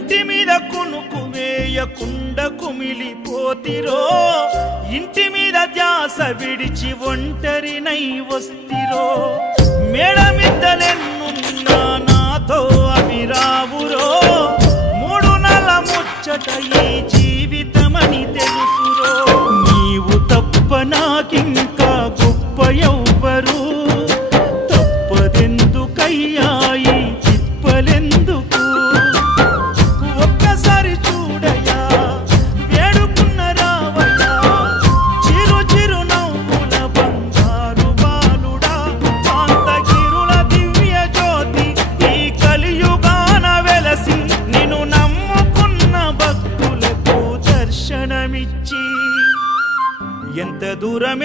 కంటి మీద కునుకు వేయకుండా కుమిలిపోతిరో ఇంటి మీద ధ్యాస విడిచి ఒంటరినై వస్తిరో మేడమిద్దలెన్నున్నా నాతో అవి రావురో మూడు నెల ముచ్చట ఈ జీవితమని తెలుసురో నీవు తప్ప నాకింకా గొప్ప ఎవ్వరు తప్పదెందుకయ్యా ఈ తిప్పలెందుకు ఒక్కసారి చూడయ్యా వేడుకున్న రావయ్యా చిరు చిరు నవ్వుల బంగారు బాలుడా కాంతగిరుల దివ్య జ్యోతి ఈ కలియుగాన వెలసి నిన్ను నమ్ముకున్న భక్తులకు దర్శనమిచ్చి ఎంత దూరం